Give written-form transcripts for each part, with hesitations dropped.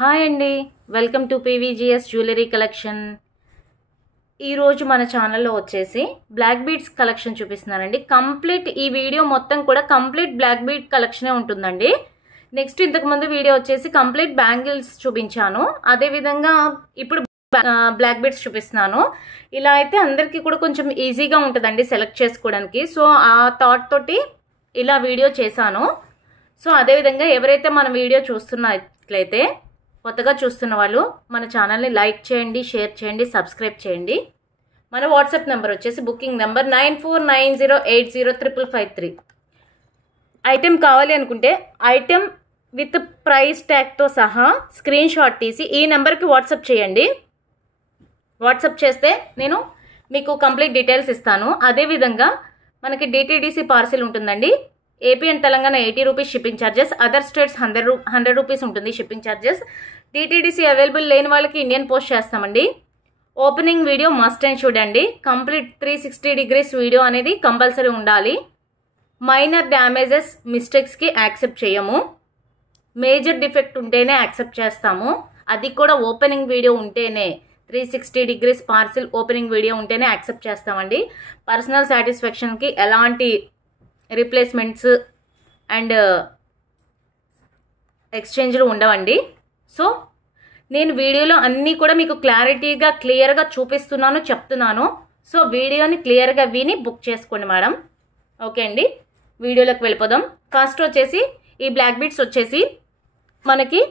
Hi అండి, welcome to పీవీజీఎస్ jewellery collection. ఈరోజు మన ఛానల్లో వచ్చేసి బ్లాక్ బీడ్స్ కలెక్షన్ చూపిస్తున్నానండి. కంప్లీట్ ఈ వీడియో మొత్తం కూడా కంప్లీట్ బ్లాక్ బీడ్ కలెక్షనే ఉంటుందండి. నెక్స్ట్ ఇంతకుముందు వీడియో వచ్చేసి కంప్లీట్ బ్యాంగిల్స్ చూపించాను, అదేవిధంగా ఇప్పుడు బ్లాక్ బీడ్స్ చూపిస్తున్నాను. ఇలా అయితే అందరికీ కూడా కొంచెం ఈజీగా ఉంటుందండి సెలెక్ట్ చేసుకోవడానికి. సో ఆ థాట్ తోటి ఇలా వీడియో చేశాను. సో అదేవిధంగా ఎవరైతే మన వీడియో చూస్తున్నట్లయితే కొత్తగా చూస్తున్న వాళ్ళు మన ఛానల్ని లైక్ చేయండి, షేర్ చేయండి, సబ్స్క్రైబ్ చేయండి. మన వాట్సాప్ నెంబర్ వచ్చేసి బుకింగ్ నెంబర్ 9490805553. ఐటెం కావాలి అనుకుంటే ఐటెం విత్ ప్రైస్ ట్యాగ్తో సహా స్క్రీన్ షాట్ తీసి ఈ నెంబర్కి వాట్సాప్ చేయండి. వాట్సాప్ చేస్తే నేను మీకు కంప్లీట్ డీటెయిల్స్ ఇస్తాను. అదేవిధంగా మనకి డిటిడిసి పార్సిల్ ఉంటుందండి. AP and Telangana 80 rupees shipping charges, other states 100 rupees ఉంటుంది షిప్పింగ్ ఛార్జెస్. డిటిడిసి అవైలబుల్ లేని వాళ్ళకి ఇండియన్ పోస్ట్ చేస్తామండి. ఓపెనింగ్ వీడియో మస్ట్ అండ్ చూడండి. కంప్లీట్ 360 డిగ్రీస్ వీడియో అనేది కంపల్సరీ ఉండాలి. మైనర్ డ్యామేజెస్ మిస్టేక్స్కి యాక్సెప్ట్ చేయము. మేజర్ డిఫెక్ట్ ఉంటేనే యాక్సెప్ట్ చేస్తాము. అది కూడా ఓపెనింగ్ వీడియో ఉంటేనే, 360 డిగ్రీస్ పార్సిల్ ఓపెనింగ్ వీడియో ఉంటేనే యాక్సెప్ట్ చేస్తామండి. పర్సనల్ సాటిస్ఫాక్షన్కి ఎలాంటి రీప్లేస్మెంట్స్ అండ్ ఎక్స్చేంజ్లు ఉండవండి. సో నేను వీడియోలో అన్నీ కూడా మీకు క్లారిటీగా క్లియర్గా చూపిస్తున్నాను, చెప్తున్నాను. సో వీడియోని క్లియర్గా విని బుక్ చేసుకోండి మేడం. ఓకే అండి, వీడియోలోకి వెళ్ళిపోదాం. ఫస్ట్ వచ్చేసి ఈ బ్లాక్ బీడ్స్ వచ్చేసి మనకి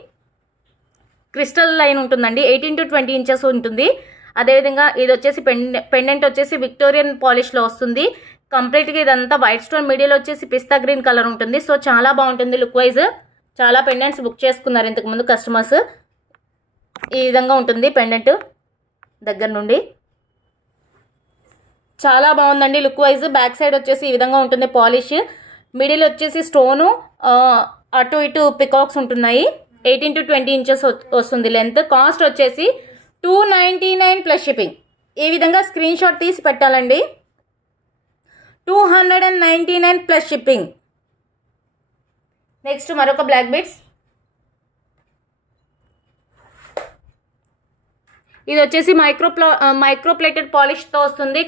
క్రిస్టల్ లైన్ ఉంటుందండి. 18 to 20 ఇంచెస్ ఉంటుంది. అదేవిధంగా ఇది వచ్చేసి పెండెంట్ వచ్చేసి విక్టోరియన్ పాలిష్లో వస్తుంది. కంప్లీట్గా ఇదంతా వైట్ స్టోన్, మీడియాలో వచ్చేసి పిస్తా గ్రీన్ కలర్ ఉంటుంది. సో చాలా బాగుంటుంది లుక్ వైజ్. చాలా పెండెంట్స్ బుక్ చేసుకున్నారు ఇంతకుముందు కస్టమర్స్. ఈ విధంగా ఉంటుంది పెండెంట్ దగ్గర నుండి. చాలా బాగుందండి లుక్ వైజ్. బ్యాక్ సైడ్ వచ్చేసి ఈ విధంగా ఉంటుంది పాలిష్. మిడిల్ వచ్చేసి స్టోను, అటు ఇటు పికాక్స్ ఉంటున్నాయి. 18 to 20 ఇంచెస్ వస్తుంది లెంత్. కాస్ట్ వచ్చేసి 299 ప్లస్ షిప్పింగ్. ఈ విధంగా స్క్రీన్ షాట్ తీసి పెట్టాలండి. 299 ప్లస్ షిప్పింగ్. నెక్స్ట్ మరొక బ్లాక్ బీడ్స్. ఇది వచ్చేసి మైక్రోప్లేటెడ్ పాలిష్తో వస్తుంది.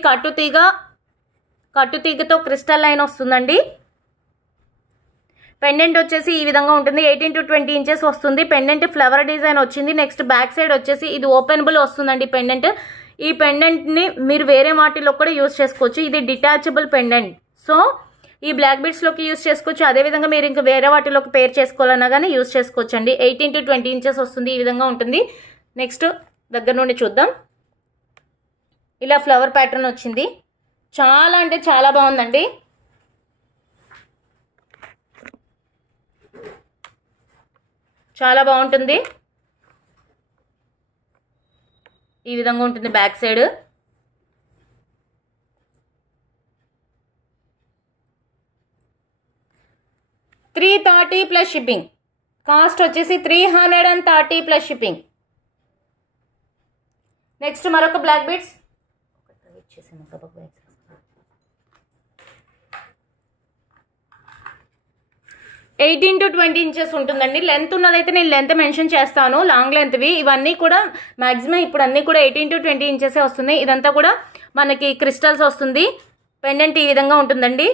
కట్టుతీగతో క్రిస్టల్ లైన్ వస్తుందండి. పెండెంట్ వచ్చేసి ఈ విధంగా ఉంటుంది. 18 to 20 ఇంచెస్ వస్తుంది. పెండెంట్ ఫ్లవర్ డిజైన్ వచ్చింది. నెక్స్ట్ బ్యాక్ సైడ్ వచ్చేసి ఇది ఓపెనబుల్ వస్తుందండి పెండెంట్. ఈ పెండెంట్ని మీరు వేరే వాటిలో కూడా యూజ్ చేసుకోవచ్చు. ఇది డిటాచబుల్ పెండెంట్. సో ఈ బ్లాక్ బీడ్స్లోకి యూజ్ చేసుకోవచ్చు. అదేవిధంగా మీరు ఇంకా వేరే వాటిలోకి పేర్ చేసుకోవాలన్నా కానీ యూజ్ చేసుకోవచ్చు అండి. 18 to 20 ఇంచెస్ వస్తుంది. ఈ విధంగా ఉంటుంది. నెక్స్ట్ దగ్గర నుండి చూద్దాం. ఇలా ఫ్లవర్ ప్యాటర్న్ వచ్చింది. చాలా అంటే చాలా బాగుందండి. చాలా బాగుంటుంది. ఈ విధంగా ఉంటుంది back side. $330 plus shipping. Cost వచ్చేసి 330 ప్లస్ షిప్పింగ్. నెక్స్ట్ మరొక బ్లాక్ బీడ్స్. 18 to 20 ఇంచెస్ ఉంటుందండి. లెంత్ ఉన్నదైతే నేను లెంత్ మెన్షన్ చేస్తాను, లాంగ్ లెంత్వి. ఇవన్నీ కూడా మ్యాక్సిమం ఇప్పుడు అన్నీ కూడా 18 to 20 ఇంచెసే వస్తున్నాయి. ఇదంతా కూడా మనకి క్రిస్టల్స్ వస్తుంది. పెండెంట్ ఈ విధంగా ఉంటుందండి.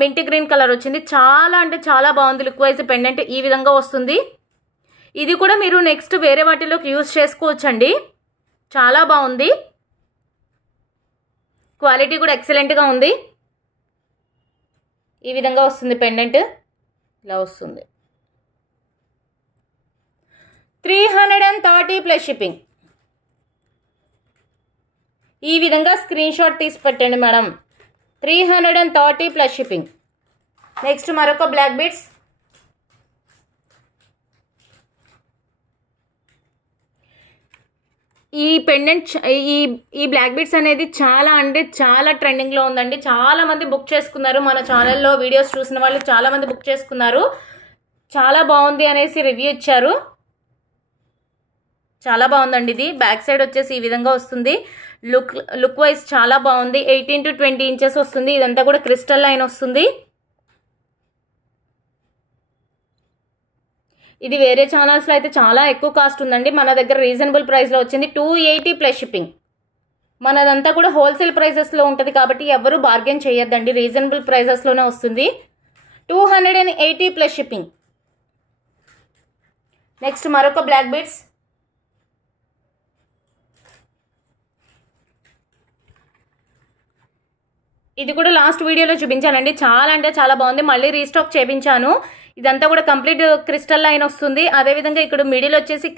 మింట్ గ్రీన్ కలర్ వచ్చింది. చాలా అంటే చాలా బాగుంది లుక్ వైజ్. పెండెంట్ ఈ విధంగా వస్తుంది. ఇది కూడా మీరు నెక్స్ట్ వేరే వాటిలోకి యూజ్ చేసుకోవచ్చండి. చాలా బాగుంది. క్వాలిటీ కూడా ఎక్సలెంట్గా ఉంది. ఈ విధంగా వస్తుంది పెండెంట్. ఇలా వస్తుంది. 330 ప్లస్ షిప్పింగ్. ఈ విధంగా స్క్రీన్ షాట్ తీసి పెట్టండి మేడం. 330 plus shipping. నెక్స్ట్ మరొక బ్లాక్ బీడ్స్. ఈ పెండెంట్ ఈ బ్లాక్ బీడ్స్ అనేది చాలా అంటే చాలా ట్రెండింగ్లో ఉందండి. చాలా మంది బుక్ చేసుకున్నారు. మన ఛానల్లో వీడియోస్ చూసిన వాళ్ళు చాలా మంది బుక్ చేసుకున్నారు. చాలా బాగుంది అనేసి రివ్యూ ఇచ్చారు. చాలా బాగుందండి. ఇది బ్యాక్ సైడ్ వచ్చేసి ఈ విధంగా వస్తుంది. లుక్ వైజ్ చాలా బాగుంది. 18 to 20 ఇంచెస్ వస్తుంది. ఇదంతా కూడా క్రిస్టల్ లైన్ వస్తుంది. ఇది వేరే ఛానల్స్లో అయితే చాలా ఎక్కువ కాస్ట్ ఉందండి. మన దగ్గర రీజనబుల్ ప్రైస్లో వచ్చింది 280 ప్లస్ షిప్పింగ్. మనదంతా కూడా హోల్సేల్ ప్రైసెస్లో ఉంటుంది కాబట్టి ఎవరు బార్గెన్ చేయొద్దండి, రీజనబుల్ ప్రైసెస్లోనే వస్తుంది. 280 ప్లస్ షిప్పింగ్. నెక్స్ట్ మరొక బ్లాక్ బీడ్స్. ఇది కూడా లాస్ట్ వీడియోలో చూపించానండి, చాలా అంటే చాలా బాగుంది. మళ్ళీ రీస్టాక్ చేయించాను. ఇదంతా కూడా కంప్లీట్ క్రిస్టల్ లైన్ వస్తుంది. అదేవిధంగా ఇక్కడ మిడిల్ వచ్చేసి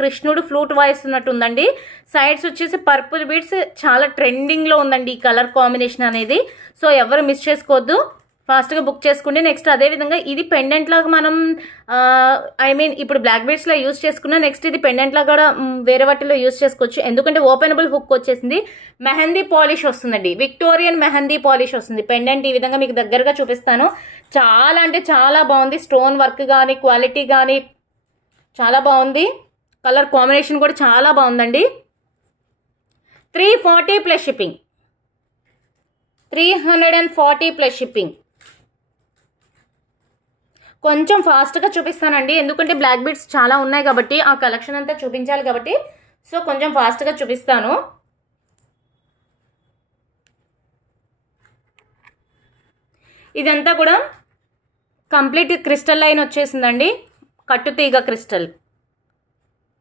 కృష్ణుడు ఫ్లూట్ వాయిస్తున్నట్టు ఉందండి. సైడ్స్ వచ్చేసి పర్పుల్ బీడ్స్. చాలా ట్రెండింగ్లో ఉందండి ఈ కలర్ కాంబినేషన్ అనేది. సో ఎవరు మిస్ చేసుకోవద్దు, ఫాస్ట్గా బుక్ చేసుకోండి. నెక్స్ట్ అదేవిధంగా ఇది పెండెంట్ లాగా మనం ఇప్పుడు బ్లాక్ బీడ్స్లో యూస్ చేసుకున్నా, నెక్స్ట్ ఇది పెండెంట్ లాగా కూడా వేరే వాటిలో యూస్ చేసుకోవచ్చు. ఎందుకంటే ఓపెనబుల్ హుక్ వచ్చేసింది. మెహందీ పాలిష్ వస్తుందండి, విక్టోరియన్ మెహందీ పాలిష్ వస్తుంది. పెండెంట్ ఈ విధంగా మీకు దగ్గరగా చూపిస్తాను. చాలా అంటే చాలా బాగుంది. స్టోన్ వర్క్ కానీ క్వాలిటీ కానీ చాలా బాగుంది. కలర్ కాంబినేషన్ కూడా చాలా బాగుందండి. 340 ప్లస్ షిప్పింగ్. 340 plus shipping. కొంచెం ఫాస్ట్గా చూపిస్తానండి, ఎందుకంటే బ్లాక్ బీడ్స్ చాలా ఉన్నాయి కాబట్టి ఆ కలెక్షన్ అంతా చూపించాలి కాబట్టి. సో కొంచెం ఫాస్ట్గా చూపిస్తాను. ఇదంతా కూడా కంప్లీట్ క్రిస్టల్ లైన్ వచ్చేసిందండి.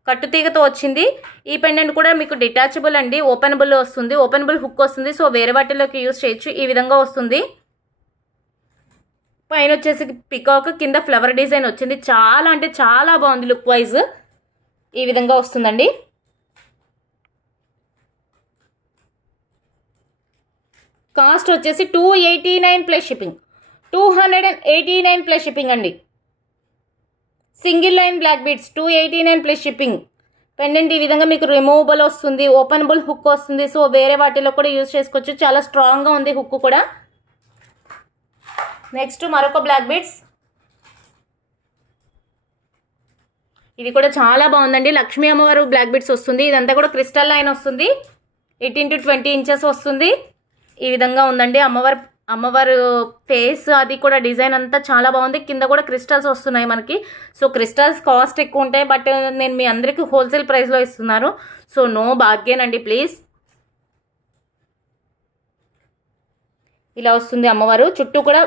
కట్టుతీగతో వచ్చింది. ఈ పెండెంట్ కూడా మీకు డిటాచబుల్ అండి, ఓపెనబుల్ వస్తుంది, ఓపెనబుల్ హుక్ వస్తుంది. సో వేరే వాటిలోకి యూజ్ చేయొచ్చు. ఈ విధంగా వస్తుంది. పైన వచ్చేసి పికాక్, కింద ఫ్లవర్ డిజైన్ వచ్చింది. చాలా అంటే చాలా బాగుంది లుక్ వైజ్. ఈ విధంగా వస్తుందండి. కాస్ట్ వచ్చేసి 289 ప్లస్ షిప్పింగ్. 289 ప్లస్ షిప్పింగ్ అండి. Single line black beads 289 plus shipping. Pendant ఈ విధంగా మీకు రిమూవబుల్ వస్తుంది, ఓపెనబుల్ హుక్ వస్తుంది. సో వేరే వాటిలో కూడా యూజ్ చేసుకోవచ్చు. చాలా స్ట్రాంగ్గా ఉంది హుక్ కూడా. నెక్స్ట్ మరొక బ్లాక్ బీడ్స్. ఇది కూడా చాలా బాగుందండి. లక్ష్మీ అమ్మవారు బ్లాక్ బీడ్స్ వస్తుంది. ఇదంతా కూడా క్రిస్టల్ లైన్ వస్తుంది. 18-20 ఇంచెస్ వస్తుంది. ఈ విధంగా ఉందండి. అమ్మవారు ఫేస్ అది కూడా డిజైన్ అంతా చాలా బాగుంది. కింద కూడా క్రిస్టల్స్ వస్తున్నాయి మనకి. సో క్రిస్టల్స్ కాస్ట్ ఎక్కువ ఉంటాయి, బట్ నేను మీ అందరికీ హోల్సేల్ ప్రైస్లో ఇస్తున్నాను. సో నో బార్గెన్ అండి ప్లీజ్. ఇలా వస్తుంది అమ్మవారు. చుట్టూ కూడా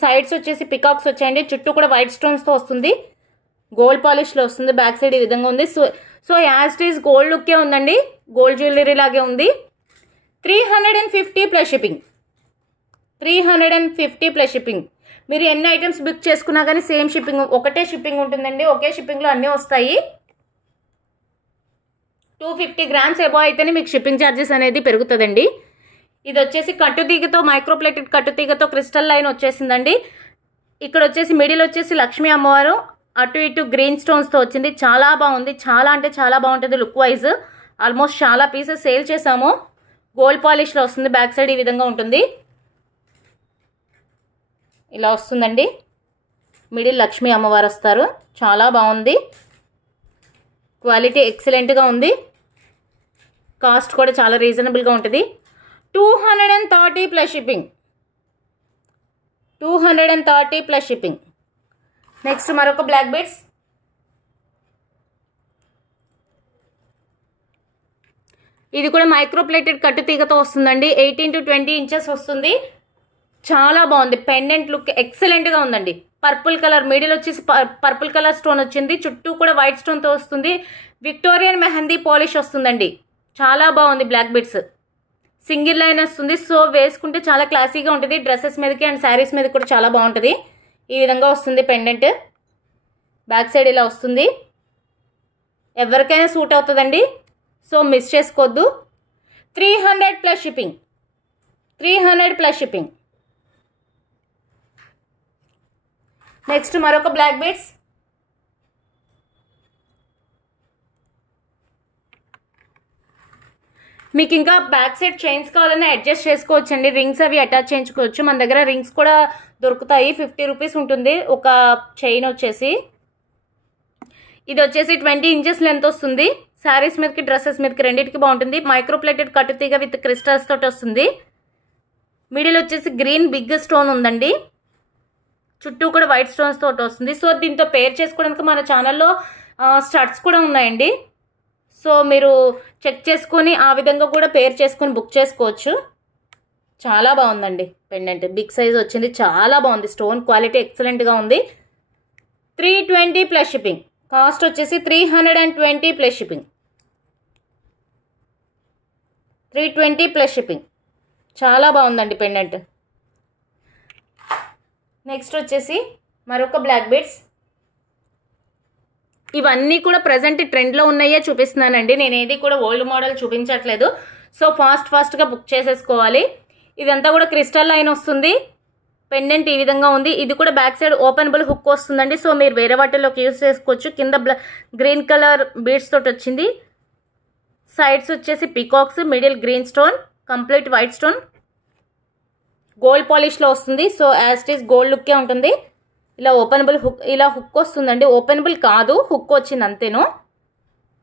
సైడ్స్ వచ్చేసి పికాక్స్ వచ్చాయండి. చుట్టూ కూడా వైట్ స్టోన్స్తో వస్తుంది. గోల్డ్ పాలిష్లో వస్తుంది. బ్యాక్ సైడ్ ఈ విధంగా ఉంది. So as it is gold లుక్కే ఉందండి, గోల్డ్ జ్యువెలరీ లాగే ఉంది. 350 ప్లస్ షిప్పింగ్. 350 plus shipping. మీరు ఎన్ని ఐటమ్స్ బుక్ చేసుకున్నా కానీ సేమ్ షిప్పింగ్, ఒకటే షిప్పింగ్ ఉంటుందండి. ఒకే షిప్పింగ్లో అన్నీ వస్తాయి. 250 గ్రామ్స్ ఎబో అయితేనే మీకు షిప్పింగ్ ఛార్జెస్ అనేది పెరుగుతుందండి. ఇది వచ్చేసి కట్టుతీగతో, మైక్రోప్లేటెడ్ కట్టుతీగతో క్రిస్టల్ లైన్ వచ్చేసిందండి. ఇక్కడ వచ్చేసి మిడిల్ వచ్చేసి లక్ష్మీ అమ్మవారు, అటు ఇటు గ్రీన్ స్టోన్స్తో వచ్చింది. చాలా బాగుంది. చాలా అంటే చాలా బాగుంటుంది లుక్ వైజ్. ఆల్మోస్ట్ చాలా పీసెస్ సేల్ చేసాము. గోల్డ్ పాలిష్లో వస్తుంది. బ్యాక్ సైడ్ ఈ విధంగా ఉంటుంది. ఇలా వస్తుందండి. మిడిల్ లక్ష్మీ అమ్మవారు వస్తారు. చాలా బాగుంది. క్వాలిటీ ఎక్సలెంట్గా ఉంది. కాస్ట్ కూడా చాలా రీజనబుల్గా ఉంటుంది. 230 plus shipping. 230 plus shipping. Next మరొక బ్లాక్ బీడ్స్. ఇది కూడా మైక్రోప్లేటెడ్ కట్టుతీగతో వస్తుందండి. 18-20 ఇంచెస్ వస్తుంది. చాలా బాగుంది. పెండెంట్ లుక్ ఎక్సలెంట్గా ఉందండి. పర్పుల్ కలర్ మిడిల్ వచ్చేసి పర్పుల్ కలర్ స్టోన్ వచ్చింది. చుట్టూ కూడా వైట్ స్టోన్తో వస్తుంది. విక్టోరియన్ మెహందీ పాలిష్ వస్తుందండి. చాలా బాగుంది బ్లాక్ బీడ్స్. సింగిల్ లైన్ వస్తుంది. సో వేసుకుంటే చాలా క్లాసీగా ఉంటుంది. డ్రెస్సెస్ మీదకి అండ్ శారీస్ మీద కూడా చాలా బాగుంటుంది. ఈ విధంగా వస్తుంది పెండెంట్. బ్యాక్ సైడ్ ఇలా వస్తుంది. ఎవరికైనా సూట్ అవుతుందండి. సో మిస్ చేసుకోవద్దు. 300 plus shipping. 300 plus shipping. Next మరొక బ్లాక్ బీడ్స్. మీకు ఇంకా బ్యాక్ సైడ్ చైన్స్ కావాలన్నా అడ్జస్ట్ చేసుకోవచ్చండి. రింగ్స్ అవి అటాచ్ చేయించుకోవచ్చు. మన దగ్గర రింగ్స్ కూడా దొరుకుతాయి. 50 రూపీస్ ఉంటుంది ఒక చైన్ వచ్చేసి. ఇది వచ్చేసి 20 ఇంచెస్ లెంత్ వస్తుంది. శారీస్ మీదకి డ్రెస్సెస్ మీదకి రెండింటికి బాగుంటుంది. మైక్రోప్లేటెడ్ కట్టుతీగ విత్ క్రిస్టల్స్ తోటి వస్తుంది. మిడిల్ వచ్చేసి గ్రీన్ బిగ్ స్టోన్ ఉందండి. చుట్టూ కూడా వైట్ స్టోన్స్ తోటి వస్తుంది. సో దీంతో పేర్ చేసుకోవడానికి మన ఛానల్లో స్టడ్స్ కూడా ఉన్నాయండి. సో మీరు చెక్ చేసుకొని ఆ విధంగా కూడా పేర్ చేసుకొని బుక్ చేసుకోవచ్చు. చాలా బాగుందండి పెండెంట్, బిగ్ సైజ్ వచ్చింది, చాలా బాగుంది. స్టోన్ క్వాలిటీ ఎక్సలెంట్గా ఉంది. 320 ప్లస్ షిప్పింగ్. కాస్ట్ వచ్చేసి 320 ప్లస్ షిప్పింగ్. 320 plus shipping. చాలా బాగుందండి పెండెంట్. నెక్స్ట్ వచ్చేసి మరొక బ్లాక్ బీడ్స్. ఇవన్నీ కూడా ప్రజెంట్ ట్రెండ్లో ఉన్నాయే చూపిస్తున్నానండి. నేను ఏది కూడా ఓల్డ్ మోడల్ చూపించట్లేదు. సో ఫాస్ట్గా బుక్ చేసేసుకోవాలి. ఇదంతా కూడా క్రిస్టల్ లైన్ వస్తుంది. పెండెంట్ ఈ విధంగా ఉంది. ఇది కూడా బ్యాక్ సైడ్ ఓపెనబుల్ హుక్ వస్తుందండి. సో మీరు వేరే వాటిలోకి యూజ్ చేసుకోవచ్చు. కింద గ్రీన్ కలర్ బీడ్స్ తోటి వచ్చింది. సైడ్స్ వచ్చేసి peacocks, middle green stone, complete white stone, gold పాలిష్లో వస్తుంది. So as it is gold లుక్కే ఉంటుంది. ఇలా ఓపెనబుల్ హుక్, ఇలా హుక్ వస్తుందండి. ఓపెనబుల్ కాదు, హుక్ వచ్చింది అంతేను.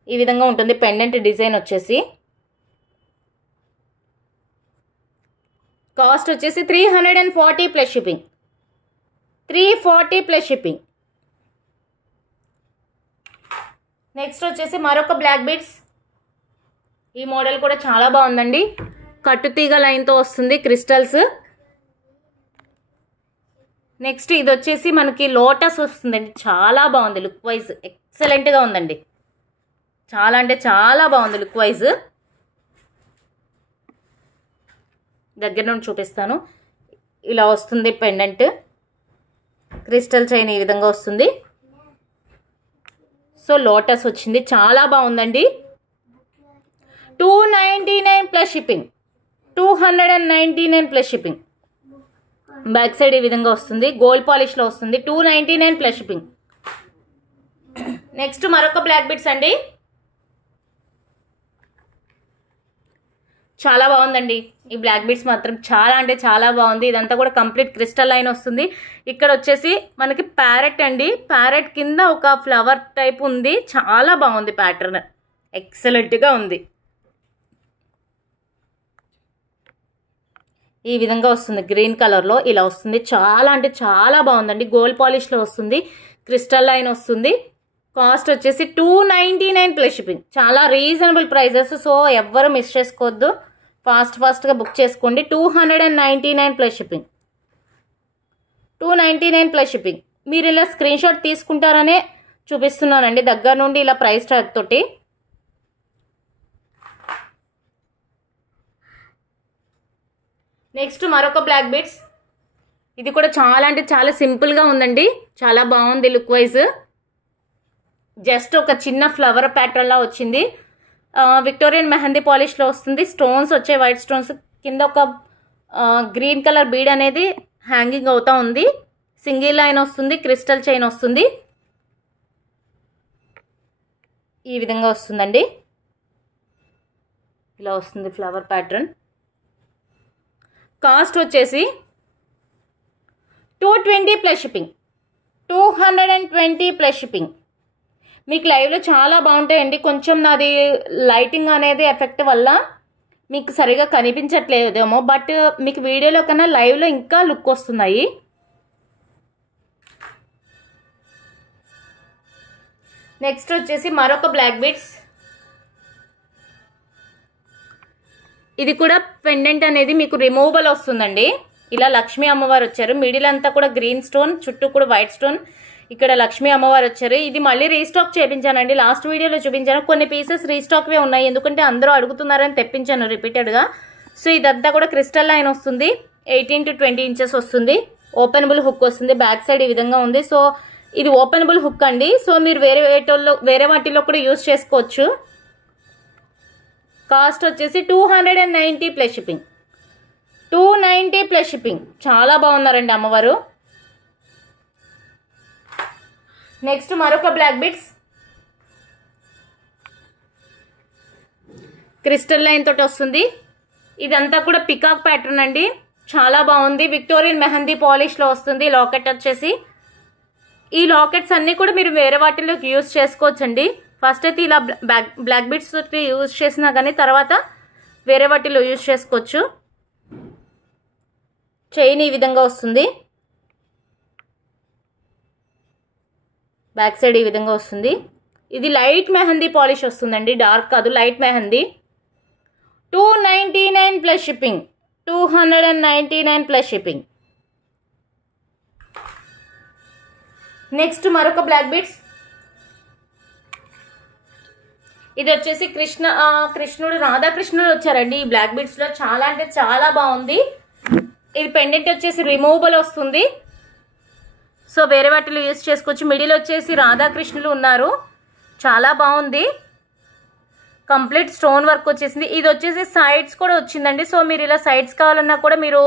ఈ విధంగా ఉంటుంది పెండెంట్ డిజైన్ వచ్చేసి. కాస్ట్ వచ్చేసి 340 plus shipping. 340 plus shipping. Next వచ్చేసి మరొక బ్లాక్ బీడ్స్. ఈ మోడల్ కూడా చాలా బాగుందండి. కట్టుతీగ లైన్తో వస్తుంది క్రిస్టల్స్. నెక్స్ట్ ఇది వచ్చేసి మనకి లోటస్ వస్తుందండి. చాలా బాగుంది, లుక్ వైజ్ ఎక్సలెంట్గా ఉందండి. చాలా అంటే చాలా బాగుంది లుక్ వైజ్. దగ్గర నుండి చూపిస్తాను. ఇలా వస్తుంది పెండెంట్. క్రిస్టల్ చైన్ ఈ విధంగా వస్తుంది. సో లోటస్ వచ్చింది, చాలా బాగుందండి. 299 plus shipping. 299 plus shipping. Back side ఈ విధంగా వస్తుంది, గోల్డ్ పాలిష్లో వస్తుంది. 299 ప్లస్ షిప్పింగ్. నెక్స్ట్ మరొక బ్లాక్ బీడ్స్ అండి. చాలా బాగుందండి ఈ బ్లాక్ బీడ్స్ మాత్రం. చాలా అంటే చాలా బాగుంది. ఇదంతా కూడా కంప్లీట్ క్రిస్టల్ లైన్ వస్తుంది. ఇక్కడ వచ్చేసి మనకి ప్యారెట్ అండి. ప్యారెట్ కింద ఒక ఫ్లవర్ టైప్ ఉంది. చాలా బాగుంది ప్యాటర్న్, ఎక్సలెంట్గా ఉంది. ఈ విధంగా వస్తుంది గ్రీన్ కలర్లో ఇలా వస్తుంది. చాలా అంటే చాలా బాగుందండి. గోల్డ్ పాలిష్లో వస్తుంది, క్రిస్టల్ లైన్ వస్తుంది. కాస్ట్ వచ్చేసి 299 ప్లస్ షిప్పింగ్. చాలా రీజనబుల్ ప్రైజెస్. సో ఎవ్వరు మిస్ చేసుకోవద్దు, ఫాస్ట్గా బుక్ చేసుకోండి. 299 ప్లస్ షిప్పింగ్. 299 plus shipping. మీరు ఇలా స్క్రీన్ షాట్ తీసుకుంటారనే చూపిస్తున్నానండి దగ్గర నుండి ఇలా ప్రైస్ ట్యాగ్ తోటి. నెక్స్ట్ మరొక బ్లాక్ బీడ్స్. ఇది కూడా చాలా అంటే చాలా సింపుల్గా ఉందండి. చాలా బాగుంది లుక్ వైజ్. జస్ట్ ఒక చిన్న ఫ్లవర్ ప్యాటర్న్లా వచ్చింది. విక్టోరియన్ మెహందీ పాలిష్లో వస్తుంది. స్టోన్స్ వచ్చాయి, వైట్ స్టోన్స్. కింద ఒక గ్రీన్ కలర్ బీడ్ అనేది హ్యాంగింగ్ అవుతా ఉంది. సింగిల్ లైన్ వస్తుంది, క్రిస్టల్ చైన్ వస్తుంది. ఈ విధంగా వస్తుందండి. ఇలా వస్తుంది ఫ్లవర్ ప్యాటర్న్. కాస్ట్ వచ్చేసి 220 ప్లస్ షిప్పింగ్. 220 plus shipping. మీకు లైవ్లో చాలా బాగుంటాయండి. కొంచెం నాది లైటింగ్ అనేది ఎఫెక్ట్ వల్ల మీకు సరిగా కనిపించట్లేదేమో, బట్ మీకు వీడియోలో కన్నా లైవ్లో ఇంకా లుక్ వస్తున్నాయి. నెక్స్ట్ వచ్చేసి మరొక బ్లాక్ బీడ్స్. ఇది కూడా పెండెంట్ అనేది మీకు రిమూవబుల్ వస్తుందండి. ఇలా లక్ష్మీ అమ్మవారు వచ్చారు. మిడిల్ అంతా కూడా గ్రీన్ స్టోన్, చుట్టూ కూడా వైట్ స్టోన్. ఇక్కడ లక్ష్మీ అమ్మవారు వచ్చారు. ఇది మళ్ళీ రీస్టాక్ చేయించానండి. లాస్ట్ వీడియోలో చూపించాను. కొన్ని పీసెస్ రీస్టాక్వే ఉన్నాయి, ఎందుకంటే అందరూ అడుగుతున్నారని తెప్పించాను రిపీటెడ్గా. సో ఇదంతా కూడా క్రిస్టల్ లైన్ వస్తుంది. 18 to 20 ఇంచెస్ వస్తుంది. ఓపెనబుల్ హుక్ వస్తుంది. బ్యాక్ సైడ్ ఈ విధంగా ఉంది. సో ఇది ఓపెనబుల్ హుక్ అండి. సో మీరు వేరే వాటిలో కూడా యూజ్ చేసుకోవచ్చు. కాస్ట్ వచ్చేసి 290 ప్లస్ షిప్పింగ్. 290 plus shipping. చాలా బాగున్నారండి అమ్మవారు. నెక్స్ట్ మరొక బ్లాక్ బీడ్స్. క్రిస్టల్ లైన్ తోటి వస్తుంది. ఇదంతా కూడా పికాక్ ప్యాటర్న్ అండి. చాలా బాగుంది. విక్టోరియన్ మెహందీ పాలిష్లో వస్తుంది. లాకెట్ వచ్చేసి ఈ లాకెట్స్ అన్నీ కూడా మీరు వేరే వాటిలోకి యూజ్ చేసుకోవచ్చండి. ఫస్ట్ అయితే ఇలా బ్లాక్ బీడ్స్ తోటి యూజ్ చేసినా కానీ తర్వాత వేరే వాటిలో యూజ్ చేసుకోవచ్చు. చైన్ ఈ విధంగా వస్తుంది. బ్యాక్ సైడ్ ఈ విధంగా వస్తుంది. ఇది లైట్ మెహందీ పాలిష్ వస్తుందండి, డార్క్ కాదు, light mehndi. 299 plus shipping, 299 plus shipping. Next మరొక బ్లాక్ బీడ్స్. ఇది వచ్చేసి కృష్ణుడు రాధాకృష్ణుడు వచ్చారండి ఈ బ్లాక్ బీడ్స్లో. చాలా అంటే చాలా బాగుంది. ఇది పెండెంట్ వచ్చేసి రిమూవబుల్ వస్తుంది, సో వేరే వాటిలో యూజ్ చేసుకోవచ్చు. మిడిల్ వచ్చేసి రాధాకృష్ణులు ఉన్నారు, చాలా బాగుంది. కంప్లీట్ స్టోన్ వర్క్ వచ్చేసింది. ఇది వచ్చేసి సైడ్స్ కూడా వచ్చిందండి, సో మీరు ఇలా సైడ్స్ కావాలన్నా కూడా మీరు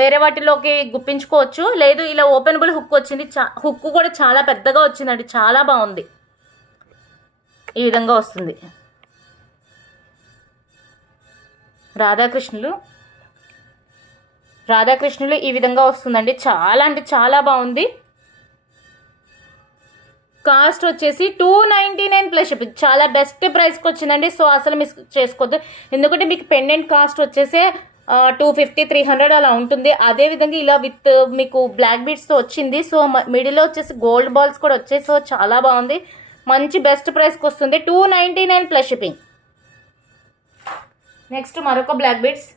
వేరే వాటిలోకి గుప్పించుకోవచ్చు. లేదు ఇలా ఓపెనబుల్ హుక్ వచ్చింది, హుక్ కూడా చాలా పెద్దగా వచ్చిందండి, చాలా బాగుంది. ఈ విధంగా వస్తుంది. రాధాకృష్ణులు ఈ విధంగా వస్తుందండి, చాలా అంటే చాలా బాగుంది. కాస్ట్ వచ్చేసి 299 ప్లస్ షిప్పింగ్. చాలా బెస్ట్ ప్రైస్కి వచ్చిందండి, సో అసలు మిస్ చేసుకోవద్దు. ఎందుకంటే మీకు పెండెంట్ కాస్ట్ వచ్చేసి 250, 300 అలా ఉంటుంది. అదేవిధంగా ఇలా విత్ మీకు బ్లాక్ బీడ్స్తో వచ్చింది. సో మిడిల్లో వచ్చేసి గోల్డ్ బాల్స్ కూడా వచ్చాయి, సో చాలా బాగుంది. మంచి బెస్ట్ ప్రైస్కి వస్తుంది, 299 ప్లస్ షిప్పింగ్. నెక్స్ట్ మరొక బ్లాక్ బీడ్స్.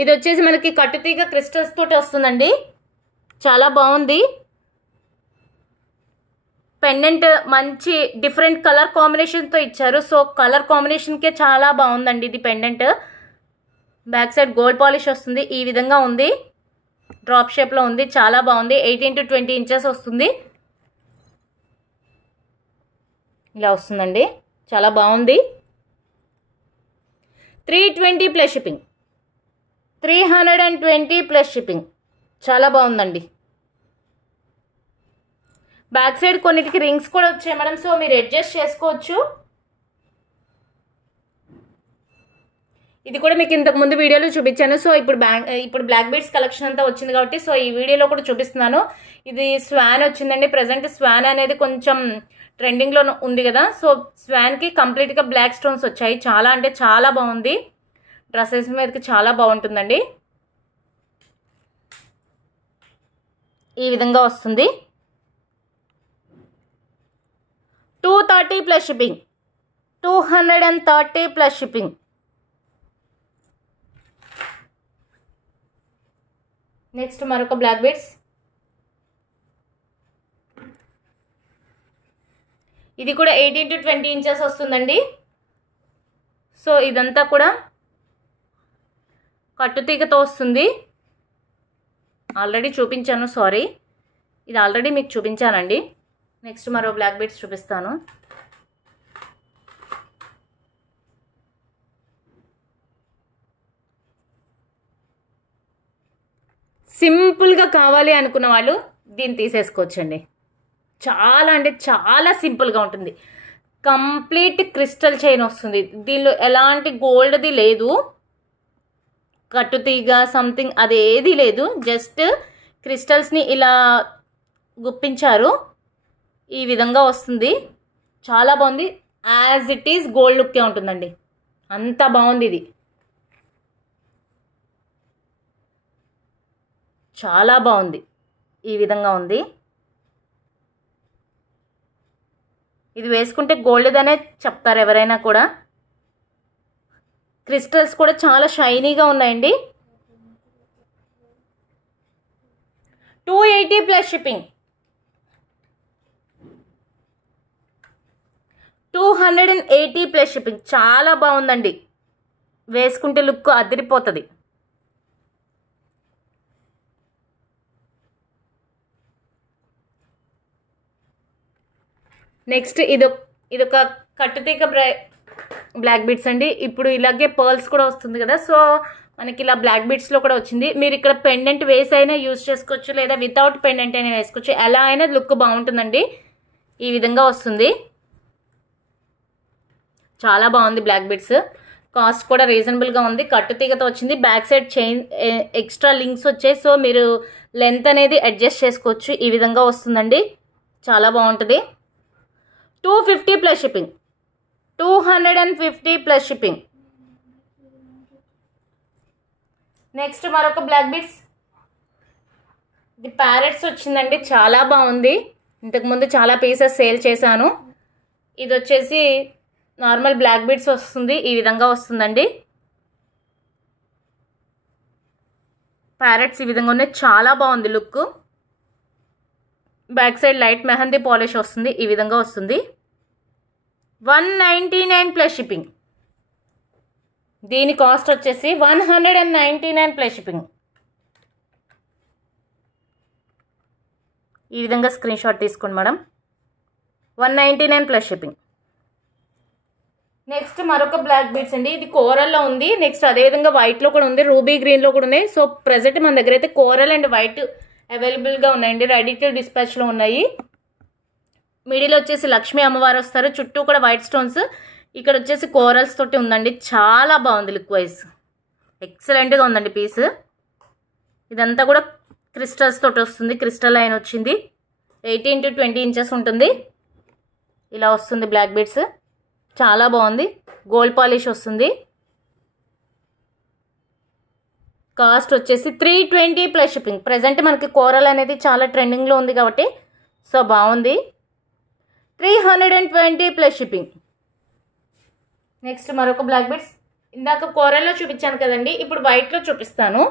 ఇది వచ్చేసి మనకి కట్టుతీగ క్రిస్టల్స్ తోటి వస్తుందండి, చాలా బాగుంది. పెండెంట్ మంచి డిఫరెంట్ కలర్ కాంబినేషన్తో ఇచ్చారు, సో కలర్ కాంబినేషన్కే చాలా బాగుందండి ఇది pendant. Back side gold polish వస్తుంది, ఈ విధంగా ఉంది, డ్రాప్ షేప్లో ఉంది, చాలా బాగుంది. 18 to 20 ఇంచెస్ వస్తుంది, ఇలా వస్తుందండి, చాలా బాగుంది. 320 ప్లస్ షిప్పింగ్, 320 ప్లస్ షిప్పింగ్, చాలా బాగుందండి. బ్యాక్ సైడ్ కొన్నిటికి రింగ్స్ కూడా వచ్చాయి మేడం, సో మీరు అడ్జస్ట్ చేసుకోవచ్చు. ఇది కూడా మీకు ఇంతకు ముందు వీడియోలో చూపించాను. సో ఇప్పుడు బ్లాక్ బీడ్స్ కలెక్షన్ అంతా వచ్చింది కాబట్టి సో ఈ వీడియోలో కూడా చూపిస్తున్నాను. ఇది స్వాన్ వచ్చిందండి. ప్రజెంట్ స్వాన్ అనేది కొంచెం ట్రెండింగ్లో ఉంది కదా, సో స్వాన్కి కంప్లీట్గా బ్లాక్ స్టోన్స్ వచ్చాయి. చాలా అంటే చాలా బాగుంది, డ్రెస్సెస్ మీదకి చాలా బాగుంటుందండి. ఈ విధంగా వస్తుంది. 230 plus shipping, 230 plus shipping. Next మరొక బ్లాక్ బీడ్స్. ఇది కూడా 18 to 20 ఇంచెస్ వస్తుందండి. సో ఇదంతా కూడా కట్టుతీగతో వస్తుంది. ఆల్రెడీ చూపించాను, సారీ, ఇది ఆల్రెడీ మీకు చూపించానండి. నెక్స్ట్ మరో బ్లాక్ బీడ్స్ చూపిస్తాను. సింపుల్గా కావాలి అనుకున్న వాళ్ళు దీన్ని తీసేసుకోవచ్చండి. చాలా అంటే చాలా సింపుల్గా ఉంటుంది. కంప్లీట్ క్రిస్టల్ చైన్ వస్తుంది. దీనిలో ఎలాంటి గోల్డ్ది లేదు, కట్టుతీగ సంథింగ్ అది ఏది లేదు, జస్ట్ క్రిస్టల్స్ని ఇలా గుప్పించారు. ఈ విధంగా వస్తుంది, చాలా బాగుంది. యాజ్ ఇట్ ఈస్ గోల్డ్ లుక్కే ఉంటుందండి, అంత బాగుంది. ఇది చాలా బాగుంది, ఈ విధంగా ఉంది. ఇది వేసుకుంటే గోల్డ్ అనే చెప్తారు ఎవరైనా కూడా. క్రిస్టల్స్ కూడా చాలా షైనీగా ఉన్నాయండి. 280 ప్లస్ షిప్పింగ్, 280 ప్లస్ షిప్పింగ్. చాలా బాగుందండి, వేసుకుంటే లుక్ అదిరిపోతుంది. నెక్స్ట్ ఇదొక కట్టుతీగ బ్లాక్ బీడ్స్ అండి. ఇప్పుడు ఇలాగే పర్ల్స్ కూడా వస్తుంది కదా, సో మనకి ఇలా బ్లాక్ బీడ్స్లో కూడా వచ్చింది. మీరు ఇక్కడ పెండెంట్ వేసి అయినా యూజ్ చేసుకోవచ్చు, లేదా వితౌట్ పెండెంట్ అయినా వేసుకోవచ్చు, ఎలా అయినా లుక్ బాగుంటుందండి. ఈ విధంగా వస్తుంది, చాలా బాగుంది బ్లాక్ బీడ్స్. కాస్ట్ కూడా రీజనబుల్గా ఉంది, కట్టుతీగతో వచ్చింది. Back side chain extra links వచ్చాయి, సో మీరు లెంత్ అనేది అడ్జస్ట్ చేసుకోవచ్చు. ఈ విధంగా వస్తుందండి, చాలా బాగుంటుంది. 250 plus shipping, 250 plus shipping. Next మరొక బ్లాక్ బీడ్స్, ఇది ప్యారెట్స్ వచ్చిందండి, చాలా బాగుంది. ఇంతకుముందు చాలా పీసెస్ సేల్ చేశాను. ఇది వచ్చేసి నార్మల్ బ్లాక్ బీడ్స్ వస్తుంది, ఈ విధంగా వస్తుందండి. ప్యారెట్స్ ఈ విధంగా ఉన్నాయి, చాలా బాగుంది look. Back side light mehndi polish వస్తుంది, ఈ విధంగా వస్తుంది. 199 ప్లస్ షిప్పింగ్. దీని కాస్ట్ వచ్చేసి 199 ప్లస్ షిప్పింగ్. ఈ విధంగా స్క్రీన్ షాట్ తీసుకోండి మేడం. 199 plus shipping. నెక్స్ట్ మరొక బ్లాక్ బీడ్స్ అండి, ఇది కోరల్లో ఉంది. నెక్స్ట్ అదేవిధంగా వైట్లో కూడా ఉంది, రూబీ గ్రీన్లో కూడా ఉన్నాయి. సో ప్రజెంట్ మన దగ్గర అయితే కోరల్ అండ్ వైట్ అవైలబుల్గా ఉన్నాయండి, రెడీ టు డిస్పాచ్లో ఉన్నాయి. మిడిల్ వచ్చేసి లక్ష్మీ అమ్మవారు వస్తారు, చుట్టూ కూడా వైట్ స్టోన్స్, ఇక్కడ వచ్చేసి కోరల్స్ తోటి ఉందండి. చాలా బాగుంది లుక్ వైజ్, ఎక్సలెంట్గా ఉందండి పీస్. ఇదంతా కూడా క్రిస్టల్స్ తోటి వస్తుంది, క్రిస్టల్ లైన్ వచ్చింది. 18 to 20 ఇంచెస్ ఉంటుంది. ఇలా వస్తుంది బ్లాక్ బీడ్స్, చాలా బాగుంది. గోల్డ్ పాలిష్ వస్తుంది. కాస్ట్ వచ్చేసి 320 ప్లస్ షిప్పింగ్. ప్రజెంట్ మనకి కోరల్ అనేది చాలా ట్రెండింగ్లో ఉంది కాబట్టి సో బాగుంది. 320 ప్లస్ షిప్పింగ్. నెక్స్ట్ మరొక బ్లాక్ బీడ్స్, ఇందాక కోరల్లో చూపించాను కదండి, ఇప్పుడు వైట్లో చూపిస్తాను.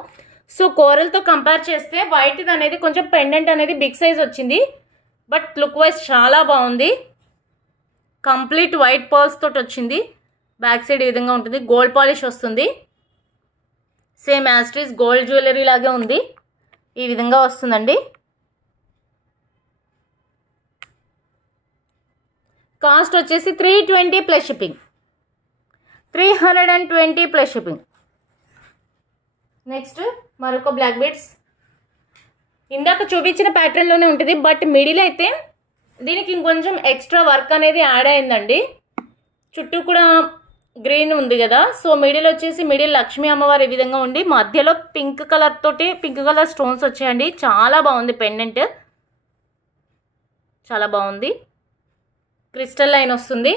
సో కోరల్తో కంపేర్ చేస్తే వైట్ అనేది కొంచెం పెండెంట్ అనేది బిగ్ సైజ్ వచ్చింది, బట్ లుక్ వైజ్ చాలా బాగుంది. కంప్లీట్ వైట్ పర్ల్స్ తోటి వచ్చింది. బ్యాక్ సైడ్ ఈ విధంగా ఉంటుంది, గోల్డ్ పాలిష్ వస్తుంది. సేమ్ యాస్ట్రీస్ గోల్డ్ జ్యువెలరీ లాగే ఉంది, ఈ విధంగా వస్తుందండి. కాస్ట్ వచ్చేసి 320 plus shipping. 320 plus shipping. Next మరొక బ్లాక్ బీడ్స్, ఇందాక చూపించిన ప్యాటర్న్లోనే ఉంటుంది, బట్ మిడిల్ అయితే దీనికి ఇంకొంచెం ఎక్స్ట్రా వర్క్ అనేది యాడ్ అయిందండి. చుట్టూ కూడా గ్రీన్ ఉంది కదా, సో మిడిల్ వచ్చేసి మిడిల్ లక్ష్మీ అమ్మవారు ఈ విధంగా ఉండి మధ్యలో పింక్ కలర్ తోటి పింక్ కలర్ స్టోన్స్ వచ్చాయండి. చాలా బాగుంది పెండెంట్, చాలా బాగుంది. క్రిస్టల్ లైన్ వస్తుంది.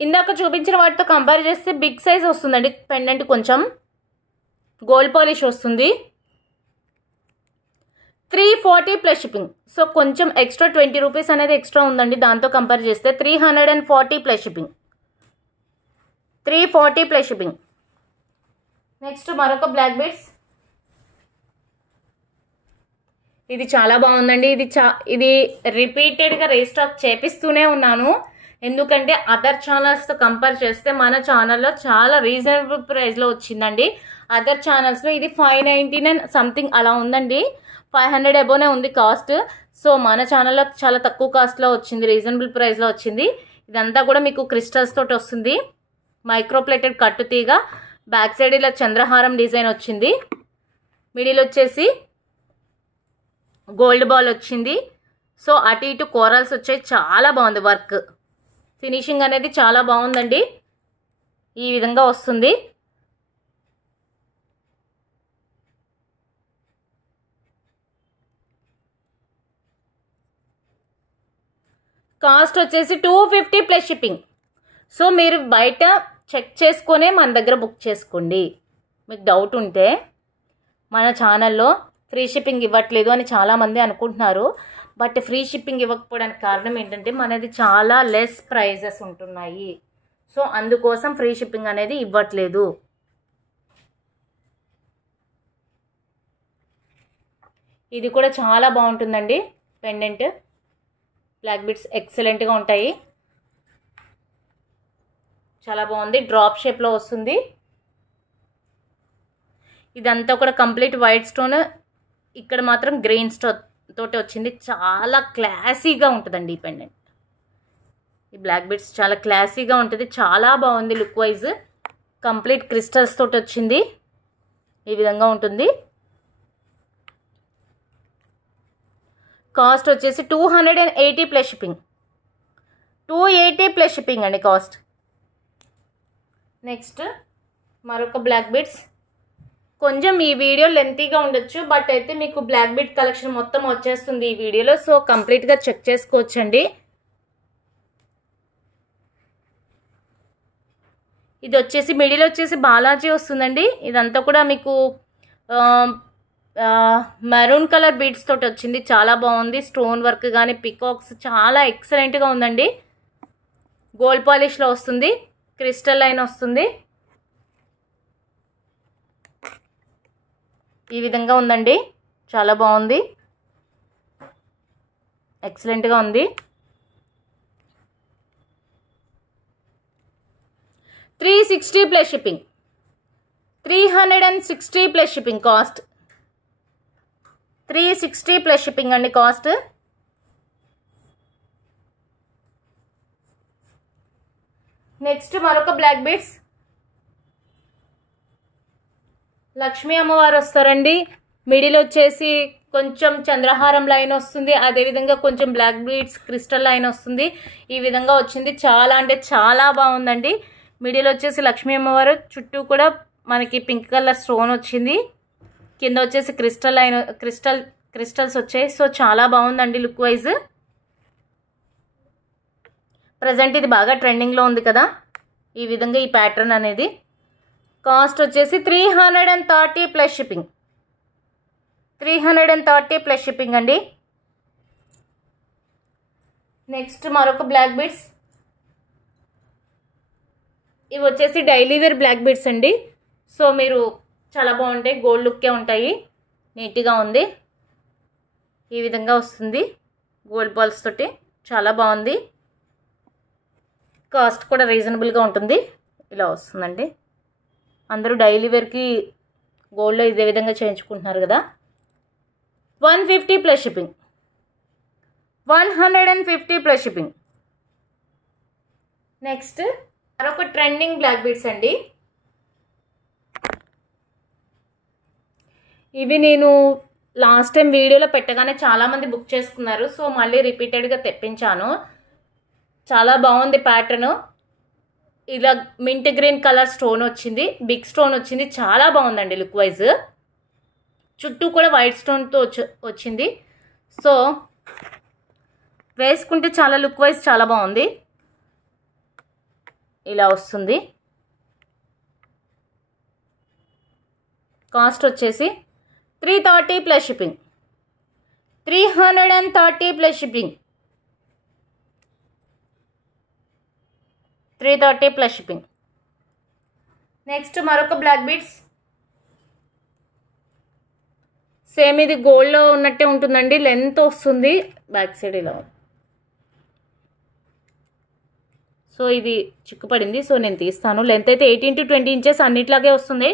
ఇందాక చూపించిన వాటితో కంపేర్ చేస్తే బిగ్ సైజ్ వస్తుందండి పెండెంట్, కొంచెం గోల్డ్ పాలిష్ వస్తుంది. 340 ప్లస్ షిప్పింగ్. సో కొంచెం ఎక్స్ట్రా 20 రూపీస్ అనేది ఎక్స్ట్రా ఉందండి, దాంతో కంపేర్ చేస్తే 340 plus shipping. 340 plus shipping. Next మరొక బ్లాక్ బీడ్స్, ఇది చాలా బాగుందండి. ఇది రిపీటెడ్గా రీస్టాక్ చేపిస్తూనే ఉన్నాను, ఎందుకంటే అదర్ ఛానల్స్తో కంపేర్ చేస్తే మన ఛానల్లో చాలా రీజనబుల్ ప్రైస్లో వచ్చిందండి. అదర్ ఛానల్స్లో ఇది 599 సంథింగ్ అలా ఉందండి, 500 అబోనే ఉంది కాస్ట్. సో మన ఛానల్లో చాలా తక్కువ కాస్ట్లో వచ్చింది, రీజనబుల్ ప్రైస్లో వచ్చింది. ఇదంతా కూడా మీకు క్రిస్టల్స్ తోటి వస్తుంది, మైక్రోప్లేటెడ్ కట్టు తీగ. బ్యాక్ సైడ్ ఇలా చంద్రహారం డిజైన్ వచ్చింది. మిడిల్ వచ్చేసి గోల్డ్ బాల్ వచ్చింది. సో అటు ఇటు కోరల్స్ వచ్చాయి, చాలా బాగుంది వర్క్. ఫినిషింగ్ అనేది చాలా బాగుందండి, ఈ విధంగా వస్తుంది. కాస్ట్ వచ్చేసి 250 ప్లస్ షిప్పింగ్. సో మీరు బయట చెక్ చేసుకొనే మన దగ్గర బుక్ చేసుకోండి. మీకు డౌట్ ఉంటే మన ఛానల్లో ఫ్రీ షిప్పింగ్ ఇవ్వట్లేదు అని చాలామంది అనుకుంటున్నారు, బట్ ఫ్రీ షిప్పింగ్ ఇవ్వకపోవడానికి కారణం ఏంటంటే మనది చాలా లెస్ ప్రైజెస్ ఉంటున్నాయి. సో అందుకోసం ఫ్రీ షిప్పింగ్ అనేది ఇవ్వట్లేదు. ఇది కూడా చాలా బాగుంటుందండి పెండెంట్. బ్లాక్ బీడ్స్ ఎక్సలెంట్గా ఉంటాయి, చాలా బాగుంది. డ్రాప్ షేప్లో వస్తుంది. ఇదంతా కూడా కంప్లీట్ వైట్ స్టోన్, ఇక్కడ మాత్రం గ్రీన్ స్టోన్ తోటి వచ్చింది. చాలా క్లాసీగా ఉంటుందండి ఈ పెండెంట్. ఈ బ్లాక్ బీడ్స్ చాలా క్లాసీగా ఉంటుంది, చాలా బాగుంది లుక్ వైజ్. కంప్లీట్ క్రిస్టల్స్ తోటి వచ్చింది, ఈ విధంగా ఉంటుంది. కాస్ట్ వచ్చేసి 280 ప్లస్ షిప్పింగ్. 280 ప్లస్ షిప్పింగ్ అండి కాస్ట్. నెక్స్ట్ మరొక బ్లాక్ బీడ్స్, కొంచెం ఈ వీడియో లెంతీగా ఉండొచ్చు, బట్ అయితే మీకు బ్లాక్ బీడ్ కలెక్షన్ మొత్తం వచ్చేస్తుంది ఈ వీడియోలో. సో కంప్లీట్గా చెక్ చేసుకోవచ్చండి. ఇది వచ్చేసి మిడిల్ వచ్చేసి బాలాజీ వస్తుందండి. ఇదంతా కూడా మీకు మెరూన్ కలర్ బీడ్స్ తోటి వచ్చింది. చాలా బాగుంది. స్టోన్ వర్క్ కానీ పికాక్స్ చాలా ఎక్సలెంట్గా ఉందండి. గోల్డ్ పాలిష్లో వస్తుంది. క్రిస్టల్ లైన్ వస్తుంది. ఈ విధంగా ఉందండి. చాలా బాగుంది. ఎక్సలెంట్గా ఉంది. 360 plus shipping. 360 plus shipping cost. 360 plus shipping అండి కాస్ట్. నెక్స్ట్ మరొక బ్లాక్ బీడ్స్. లక్ష్మీ అమ్మవారు వస్తారండి. మిడిల్ వచ్చేసి కొంచెం చంద్రహారం లైన్ వస్తుంది. అదేవిధంగా కొంచెం బ్లాక్ బీడ్స్ క్రిస్టల్ లైన్ వస్తుంది. ఈ విధంగా వచ్చింది. చాలా అంటే చాలా బాగుందండి. మిడిల్ వచ్చేసి లక్ష్మీ అమ్మవారు, చుట్టూ కూడా మనకి పింక్ కలర్ స్టోన్ వచ్చింది. కింద వచ్చేసి క్రిస్టల్ లైన్ క్రిస్టల్స్ వచ్చాయి. సో చాలా బాగుందండి లుక్ వైజ్. ప్రజెంట్ ఇది బాగా ట్రెండింగ్లో ఉంది కదా, ఈ విధంగా ఈ ప్యాటర్న్ అనేది. కాస్ట్ వచ్చేసి 330 ప్లస్ షిప్పింగ్. 330 ప్లస్ షిప్పింగ్ అండి. నెక్స్ట్ మరొక బ్లాక్ బీడ్స్. ఇవి వచ్చేసి డైలీ వేర్ బ్లాక్ బీడ్స్ అండి. సో మీరు చాలా బాగుంటాయి. గోల్డ్ లుక్కే ఉంటాయి. నీట్గా ఉంది. ఈ విధంగా వస్తుంది గోల్డ్ బాల్స్ తోటి. చాలా బాగుంది. కాస్ట్ కూడా రీజనబుల్గా ఉంటుంది. ఇలా వస్తుందండి. అందరూ డైలీ వేర్కి గోల్డ్లో ఇదే విధంగా చేయించుకుంటున్నారు కదా. 150 plus shipping. 150 plus shipping. Next మరొక ట్రెండింగ్ బ్లాక్ బీడ్స్ అండి. ఇవి నేను లాస్ట్ టైం వీడియోలో పెట్టగానే చాలామంది బుక్ చేసుకున్నారు. సో మళ్ళీ రిపీటెడ్గా తెప్పించాను. చాలా బాగుంది ప్యాటర్న్. ఇలా మింట్ గ్రీన్ కలర్ స్టోన్ వచ్చింది. బిగ్ స్టోన్ వచ్చింది. చాలా బాగుందండి లుక్ వైజ్. చుట్టూ కూడా వైట్ స్టోన్తో వచ్చింది. సో వేసుకుంటే చాలా లుక్ వైజ్ చాలా బాగుంది. ఇలా వస్తుంది. కాస్ట్ వచ్చేసి 330 plus shipping. 330 plus shipping. 330 plus shipping. Next మరొక బ్లాక్ బీడ్స్. సేమ్ ఇది గోల్డ్లో ఉన్నట్టే ఉంటుందండి. లెంత్ వస్తుంది బ్యాక్ సైడ్ ఇలా. సో ఇది చిక్కుపడింది. సో నేను తీస్తాను. లెంత్ అయితే 18 to 20 ఇంచెస్ అన్నిట్లాగే వస్తుంది.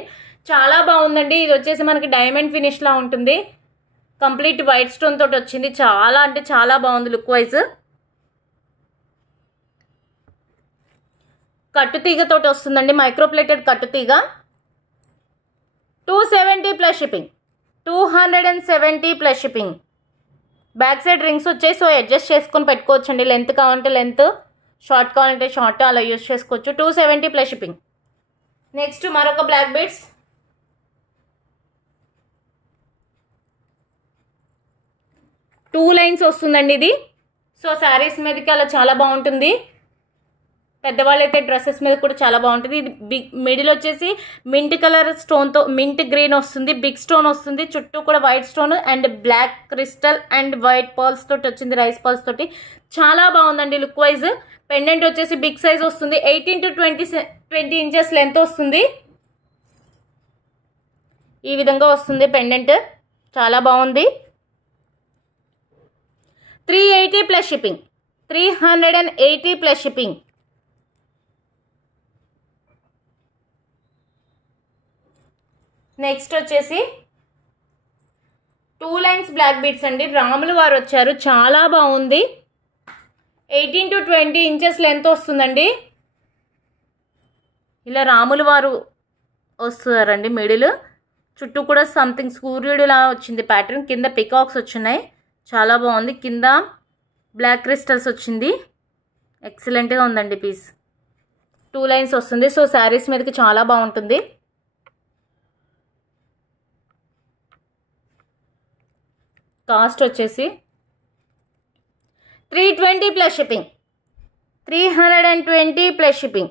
చాలా బాగుందండి. ఇది వచ్చేసి మనకి డైమండ్ ఫినిష్లా ఉంటుంది. కంప్లీట్ వైట్ స్టోన్ తోటి వచ్చింది. చాలా అంటే చాలా బాగుంది లుక్ వైజ్. కట్టుతీగతోటి వస్తుందండి. మైక్రోప్లేటెడ్ కట్టుతీగ. 270 plus shipping. 270 plus shipping. Back side rings వచ్చాయి. సో అడ్జస్ట్ చేసుకొని పెట్టుకోవచ్చండి. లెంత్ కావాలంటే లెంత్, షార్ట్ కావాలంటే షార్ట్, అలా యూజ్ చేసుకోవచ్చు. 270 ప్లస్ షిప్పింగ్. నెక్స్ట్ మరొక బ్లాక్ బీడ్స్. టూ లైన్స్ వస్తుందండి ఇది. సో శారీస్ మీదకి అలా చాలా బాగుంటుంది. పెద్దవాళ్ళు అయితే డ్రెస్సెస్ మీద కూడా చాలా బాగుంటుంది. ఇది మిడిల్ వచ్చేసి మింట్ కలర్ స్టోన్తో మింట్ గ్రీన్ వస్తుంది. బిగ్ స్టోన్ వస్తుంది. చుట్టూ కూడా white stone and black crystal and white pearls తోటి వచ్చింది. రైస్ పర్ల్స్ తోటి చాలా బాగుందండి లుక్ వైజ్. పెండెంట్ వచ్చేసి బిగ్ సైజ్ వస్తుంది. 18 to 20 ఇంచెస్ లెంత్ వస్తుంది. ఈ విధంగా వస్తుంది పెండెంట్. చాలా బాగుంది. 380 plus shipping. 380 plus shipping. Next వచ్చేసి 2 లైన్స్ బ్లాక్ బీడ్స్ అండి. రాములు వారు వచ్చారు. చాలా బాగుంది. 18 to 20 ఇంచెస్ లెంత్ వస్తుందండి. ఇలా రాములు వారు వస్తారండి. మిడిల్ చుట్టూ కూడా సంథింగ్ సూర్యుడిలా వచ్చింది ప్యాటర్న్. కింద పికాక్స్ వచ్చినాయి. చాలా బాగుంది. కింద బ్లాక్ క్రిస్టల్స్ వచ్చింది. ఎక్సలెంట్గా ఉందండి పీస్. 2 లైన్స్ వస్తుంది. సో శారీస్ మీదకి చాలా బాగుంటుంది. కాస్ట్ వచ్చేసి 320 plus shipping. 320 plus shipping.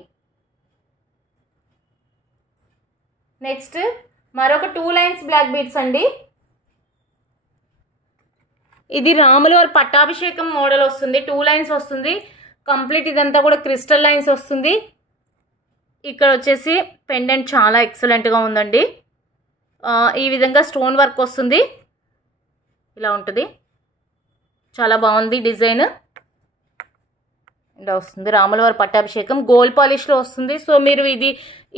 Next మరొక 2 లైన్స్ బ్లాక్ బీడ్స్ అండి. ఇది రాముల వారి పట్టాభిషేకం మోడల్ వస్తుంది. 2 లైన్స్ వస్తుంది. కంప్లీట్ ఇదంతా కూడా క్రిస్టల్ లైన్స్ వస్తుంది. ఇక్కడ వచ్చేసి పెండెంట్ చాలా ఎక్సలెంట్గా ఉందండి. ఈ విధంగా స్టోన్ వర్క్ వస్తుంది. ఇలా ఉంటుంది. చాలా బాగుంది డిజైన్. ఇలా వస్తుంది. రాముల వారి పట్టాభిషేకం గోల్డ్ పాలిష్లో వస్తుంది. సో మీరు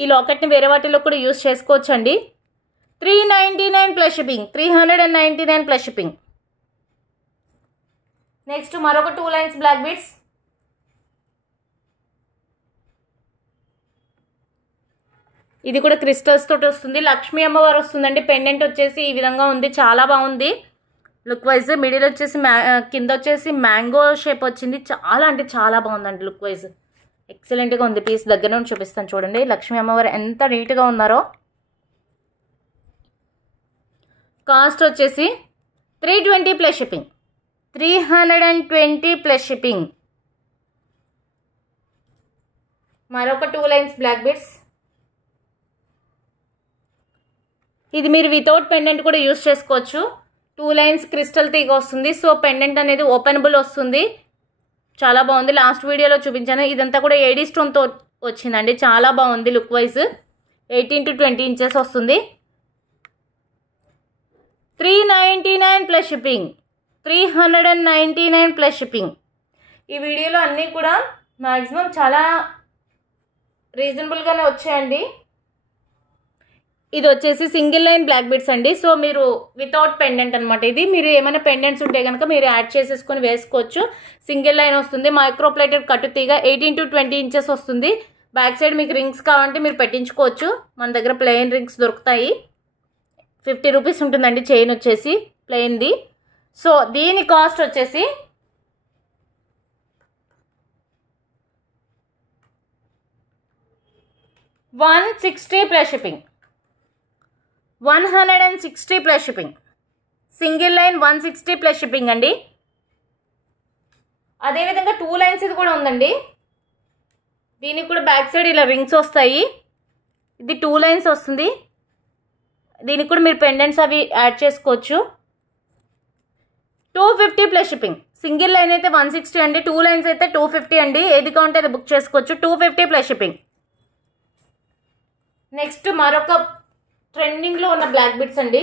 ఈ లాకెట్ని వేరే వాటిలో కూడా యూస్ చేసుకోవచ్చండి. 399 plus shipping. 399 plus shipping. Next మరొక 2 లైన్స్ బ్లాక్ బీడ్స్. ఇది కూడా క్రిస్టల్స్ తోటి వస్తుంది. లక్ష్మీ అమ్మవారు వస్తుందండి. పెండెంట్ వచ్చేసి ఈ విధంగా ఉంది. చాలా బాగుంది లుక్ వైజ్. మిడిల్ వచ్చేసి కింద వచ్చేసి మ్యాంగో షేప్ వచ్చింది. చాలా అంటే చాలా బాగుందండి లుక్ వైజ్. ఎక్సలెంట్గా ఉంది పీస్. దగ్గర నుండి చూపిస్తాను చూడండి. లక్ష్మీ అమ్మవారు ఎంత నీట్గా ఉన్నారో. కాస్ట్ వచ్చేసి 320 ప్లస్ షిప్పింగ్. 320 plus shipping. మరొక 2 లైన్స్ బ్లాక్ బీడ్స్. ఇది మీరు వితౌట్ పెండెంట్ కూడా యూస్ చేసుకోవచ్చు. 2 లైన్స్ క్రిస్టల్ తీగ వస్తుంది. సో పెండెంట్ అనేది ఓపెనబుల్ వస్తుంది. చాలా బాగుంది. లాస్ట్ వీడియోలో చూపించాను. ఇదంతా కూడా ఏడీ స్టోన్తో వచ్చిందండి. చాలా బాగుంది లుక్ వైజ్. 18 to 20 ఇంచెస్ వస్తుంది. 399 ప్లస్ షిప్పింగ్. 399 plus shipping. ఈ వీడియోలో అన్నీ కూడా మ్యాక్సిమం చాలా రీజనబుల్గానే వచ్చాయండి. ఇది వచ్చేసి సింగిల్ లైన్ బ్లాక్ బీడ్స్ అండి. సో మీరు వితౌట్ పెండెంట్ అనమాట. ఇది మీరు ఏమైనా పెండెంట్స్ ఉంటే కనుక మీరు యాడ్ చేసేసుకొని వేసుకోవచ్చు. సింగిల్ లైన్ వస్తుంది. మైక్రోప్లేటెడ్ కట్టు తీగ 18 to 20 ఇంచెస్ వస్తుంది. బ్యాక్ సైడ్ మీకు రింగ్స్ కావాలంటే మీరు పెట్టించుకోవచ్చు. మన దగ్గర ప్లెయిన్ రింగ్స్ దొరుకుతాయి. 50 రూపీస్ ఉంటుందండి చైన్ వచ్చేసి ప్లెయిన్ది. సో దీని కాస్ట్ వచ్చేసి 160 plus shipping. 160 plus shipping. Single line 160 plus shipping అండి. అదేవిధంగా 2 లైన్స్ ఇది కూడా ఉందండి. దీనికి కూడా బ్యాక్ సైడ్ ఇలా రింగ్స్ వస్తాయి. ఇది 2 లైన్స్ వస్తుంది. దీనికి కూడా మీరు పెండెంట్స్ అవి యాడ్ చేసుకోవచ్చు. 250 ప్లస్ షిప్పింగ్. సింగిల్ లైన్ అయితే 160 అండి. 2 లైన్స్ అయితే 250 అండి. ఏది కావాలంటే అది బుక్ చేసుకోవచ్చు. 250 ప్లస్ షిప్పింగ్. నెక్స్ట్ మరొక ట్రెండింగ్లో ఉన్న బ్లాక్ బీడ్స్ అండి.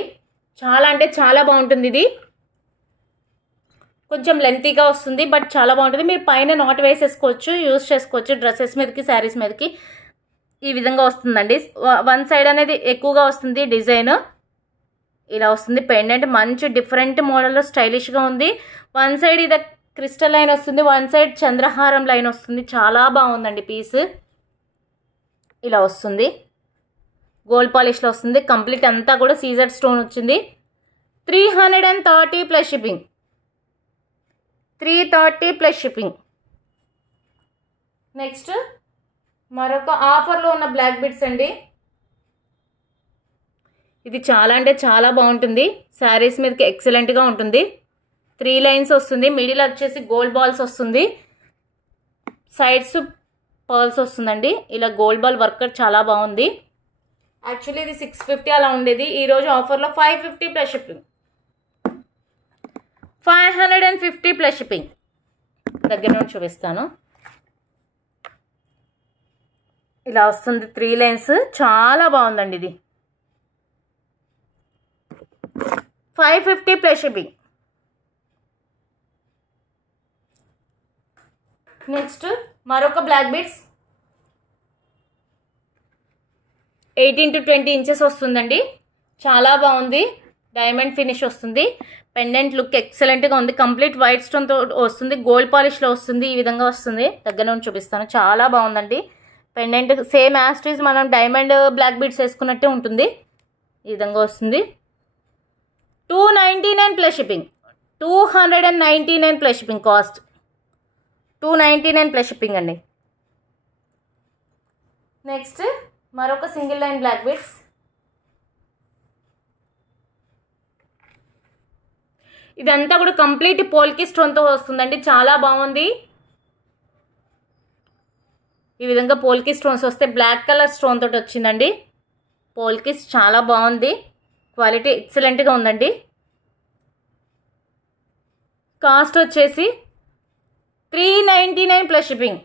చాలా అంటే చాలా బాగుంటుంది. ఇది కొంచెం లెంతీగా వస్తుంది బట్ చాలా బాగుంటుంది. మీరు పైన నాట్ వేసేసుకోవచ్చు, యూజ్ చేసుకోవచ్చు. డ్రెస్సెస్ మీదకి శారీస్ మీదకి ఈ విధంగా వస్తుందండి. వన్ సైడ్ అనేది ఎక్కువగా వస్తుంది డిజైన్. ఇలా వస్తుంది పెండెంట్. మంచి డిఫరెంట్ మోడల్లో స్టైలిష్గా ఉంది. వన్ సైడ్ ఇది క్రిస్టల్ లైన్ వస్తుంది. వన్ సైడ్ చంద్రహారం లైన్ వస్తుంది. చాలా బాగుందండి పీస్. ఇలా వస్తుంది. గోల్డ్ పాలిష్లో వస్తుంది. కంప్లీట్ అంతా కూడా సీజర్ స్టోన్ వచ్చింది. 330 plus shipping. 330 plus shipping. Next మరొక ఆఫర్లో ఉన్న బ్లాక్ బీడ్స్ అండి. ఇది చాలా అంటే చాలా బాగుంటుంది. శారీస్ మీదకి ఎక్సలెంట్గా ఉంటుంది. 3 లైన్స్ వస్తుంది. మిడిల్ వచ్చేసి గోల్డ్ బాల్స్ వస్తుంది. సైడ్స్ పర్ల్స్ వస్తుందండి. ఇలా గోల్డ్ బాల్ వర్క్ చాలా బాగుంది. యాక్చువల్లీ ఇది 650 అలా ఉండేది. ఈరోజు ఆఫర్లో 550 ప్లస్ షిప్పింగ్. 550 plus shipping. దగ్గర నుండి చూపిస్తాను. ఇలా వస్తుంది 3 లైన్స్. చాలా బాగుందండి ఇది. 550 ప్లస్ షిప్పింగ్. నెక్స్ట్ మరొక బ్లాక్ బీడ్స్ 18 to 20 ఇంచెస్ వస్తుందండి. చాలా బాగుంది. డైమండ్ ఫినిష్ వస్తుంది. పెండెంట్ లుక్ ఎక్సలెంట్గా ఉంది. కంప్లీట్ వైట్ స్టోన్తో వస్తుంది. గోల్డ్ పాలిష్లో వస్తుంది. ఈ విధంగా వస్తుంది. దగ్గర నుండి చూపిస్తాను. చాలా బాగుందండి. పెండెంట్ సేమ్ యాస్టీస్ మనం డైమండ్ బ్లాక్ బీడ్స్ వేసుకున్నట్టే ఉంటుంది. ఈ విధంగా వస్తుంది. 299 plus shipping. 299 plus shipping. Cost 299 plus shipping అండి. నెక్స్ట్ మరొక సింగిల్ లైన్ బ్లాక్ బీడ్స్. ఇదంతా కూడా కంప్లీట్ పోల్కి స్టోన్తో వస్తుందండి. చాలా బాగుంది. ఈ విధంగా పోల్కి స్టోన్స్ వస్తే బ్లాక్ కలర్ స్టోన్ తోటి వచ్చిందండి. పోల్కిస్ చాలా బాగుంది, క్వాలిటీ ఎక్సలెంట్గా ఉందండి. కాస్ట్ వచ్చేసి 399 ప్లస్ షిప్పింగ్,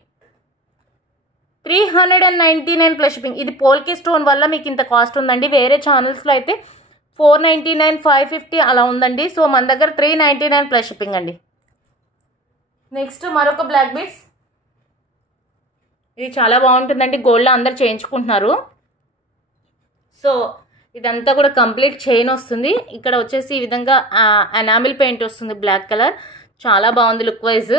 399 ప్లస్ షిప్పింగ్. ఇది పోల్కి స్టోన్ వల్ల మీకు ఇంత కాస్ట్ ఉందండి. వేరే ఛానల్స్లో అయితే 499, 550 అలా ఉందండి. సో మన దగ్గర 399 ప్లస్ షిప్పింగ్ అండి. నెక్స్ట్ మరొక బ్లాక్ బీడ్స్. ఇది చాలా బాగుంటుందండి, గోల్డ్లో అందరు చేయించుకుంటున్నారు. సో ఇదంతా కూడా కంప్లీట్ చైన్ వస్తుంది. ఇక్కడ వచ్చేసి ఈ విధంగా ఎనామిల్ పెయింట్ వస్తుంది, బ్లాక్ కలర్. చాలా బాగుంది లుక్ వైజ్.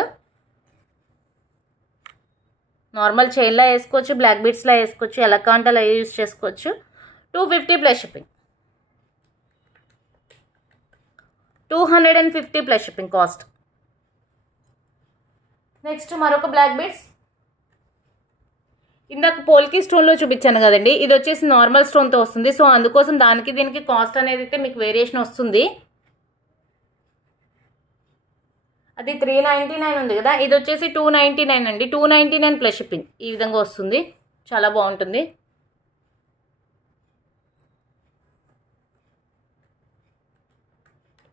నార్మల్ చైన్లా వేసుకోవచ్చు, బ్లాక్ బీడ్స్లా వేసుకోవచ్చు, ఎలా కాంటే అలా యూజ్ చేసుకోవచ్చు. 250 plus shipping, 250 plus shipping cost. Next మరొక బ్లాక్ బీడ్స్. ఇందాక పోల్కి స్టోన్లో చూపించాను కదండి, ఇది వచ్చేసి నార్మల్ స్టోన్తో వస్తుంది. సో అందుకోసం దానికి దీనికి కాస్ట్ అనేది అయితే మీకు వేరియేషన్ వస్తుంది. అది 399 ఉంది కదా, ఇది వచ్చేసి 299 అండి. 299 ప్లస్ షిప్పింగ్ ఈ విధంగా వస్తుంది, చాలా బాగుంటుంది.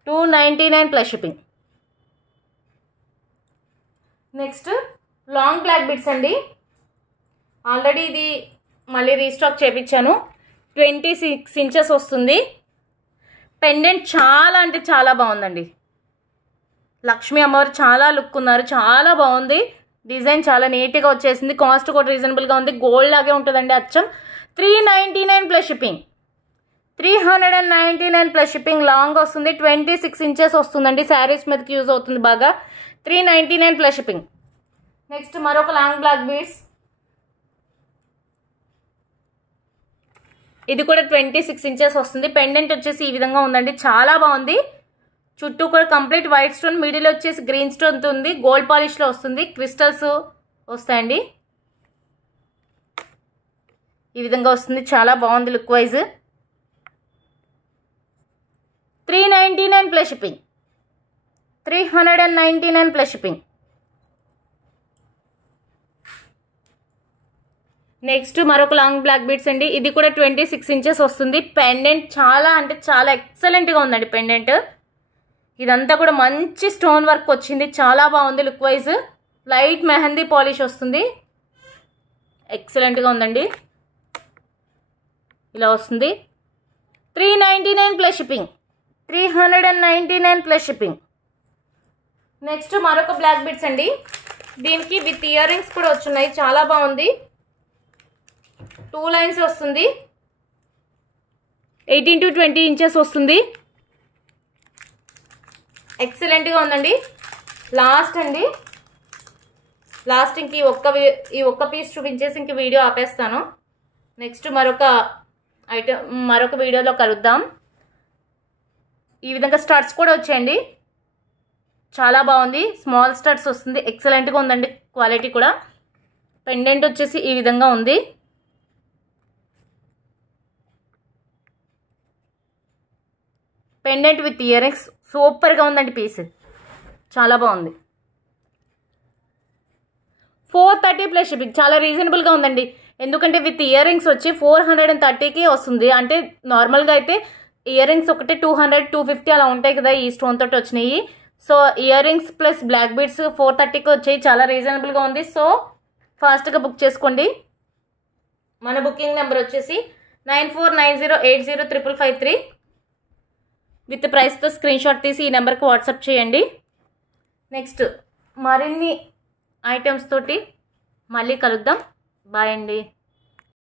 $299 plus shipping. Next long black beads అండి. ఆల్రెడీ ఇది మళ్ళీ రీస్టాక్ చేయించాను. 26 ఇంచెస్ వస్తుంది. పెండెంట్ చాలా అంటే చాలా బాగుందండి. లక్ష్మీ అమ్మవారు చాలా లుక్ ఉన్నారు, చాలా బాగుంది. డిజైన్ చాలా నీట్గా వచ్చేసింది. కాస్ట్ కూడా రీజనబుల్గా ఉంది, గోల్డ్ లాగే ఉంటుందండి అచ్చం. 399 plus shipping, 399 plus shipping. Long వస్తుంది, 26 ఇంచెస్ వస్తుందండి. శారీస్ మీదకి యూజ్ అవుతుంది బాగా. 399 ప్లస్ షిప్పింగ్. నెక్స్ట్ మరొక లాంగ్ బ్లాక్ బీడ్స్. ఇది కూడా 26 ఇంచెస్ వస్తుంది. పెండెంట్ వచ్చేసి ఈ విధంగా ఉందండి, చాలా బాగుంది. చుట్టూ కూడా కంప్లీట్ వైట్ స్టోన్, మిడిల్ వచ్చేసి గ్రీన్ స్టోన్ ఉంది, గోల్డ్ పాలిష్లో వస్తుంది. క్రిస్టల్స్ వస్తాయండి, ఈ విధంగా వస్తుంది. చాలా బాగుంది look wise. 399 plus shipping, 399 plus shipping. Next మరొక లాంగ్ బ్లాక్ బీడ్స్ అండి. ఇది కూడా 26 ఇంచెస్ వస్తుంది. పెండెంట్ చాలా అంటే చాలా ఎక్సలెంట్గా ఉందండి పెండెంట్. ఇదంతా కూడా మంచి స్టోన్ వర్క్ వచ్చింది, చాలా బాగుంది look wise. Light mehndi polish వస్తుంది, ఎక్సలెంట్గా ఉందండి. ఇలా వస్తుంది. 399 plus shipping, 399 plus shipping. Next మరొక బ్లాక్ బీడ్స్ అండి. దీనికి విత్ ఇయర్ రింగ్స్ కూడా వచ్చున్నాయి, చాలా బాగుంది. 2 లైన్స్ వస్తుంది, 18 to 20 ఇంచెస్ వస్తుంది. ఎక్సలెంట్గా ఉందండి. లాస్ట్ అండి, లాస్ట్ ఇంక ఈ ఒక్క పీస్ చూపించేసి ఇంక వీడియో ఆపేస్తాను. నెక్స్ట్ మరొక వీడియోలో కలుద్దాం. ఈ విధంగా స్టడ్స్ కూడా వచ్చాయండి, చాలా బాగుంది. స్మాల్ స్టడ్స్ వస్తుంది, ఎక్సలెంట్గా ఉందండి క్వాలిటీ కూడా. పెండెంట్ వచ్చేసి ఈ విధంగా ఉంది. పెండెంట్ విత్ ఇయర్ రింగ్స్, సూపర్గా ఉందండి పీస్, చాలా బాగుంది. 430 ప్లస్ షిప్పింగ్, చాలా రీజనబుల్గా ఉందండి. ఎందుకంటే విత్ ఇయర్ రింగ్స్ వచ్చి 430కి వస్తుంది. అంటే నార్మల్గా అయితే ఇయర్ రింగ్స్ ఒకటి 200, 250 అలా ఉంటాయి కదా, ఈ స్టోన్ తోటి వచ్చినాయి. So ear rings plus black beads 430కి వచ్చాయి, చాలా రీజనబుల్గా ఉంది. సో ఫాస్ట్గా బుక్ చేసుకోండి. మన బుకింగ్ నెంబర్ వచ్చేసి 9490805553. విత్ ప్రైస్తో స్క్రీన్ షాట్ తీసి ఈ నెంబర్కి వాట్సాప్ చేయండి. నెక్స్ట్ మరిన్ని ఐటమ్స్ తోటి మళ్ళీ కలుద్దాం. బాయ్ అండి.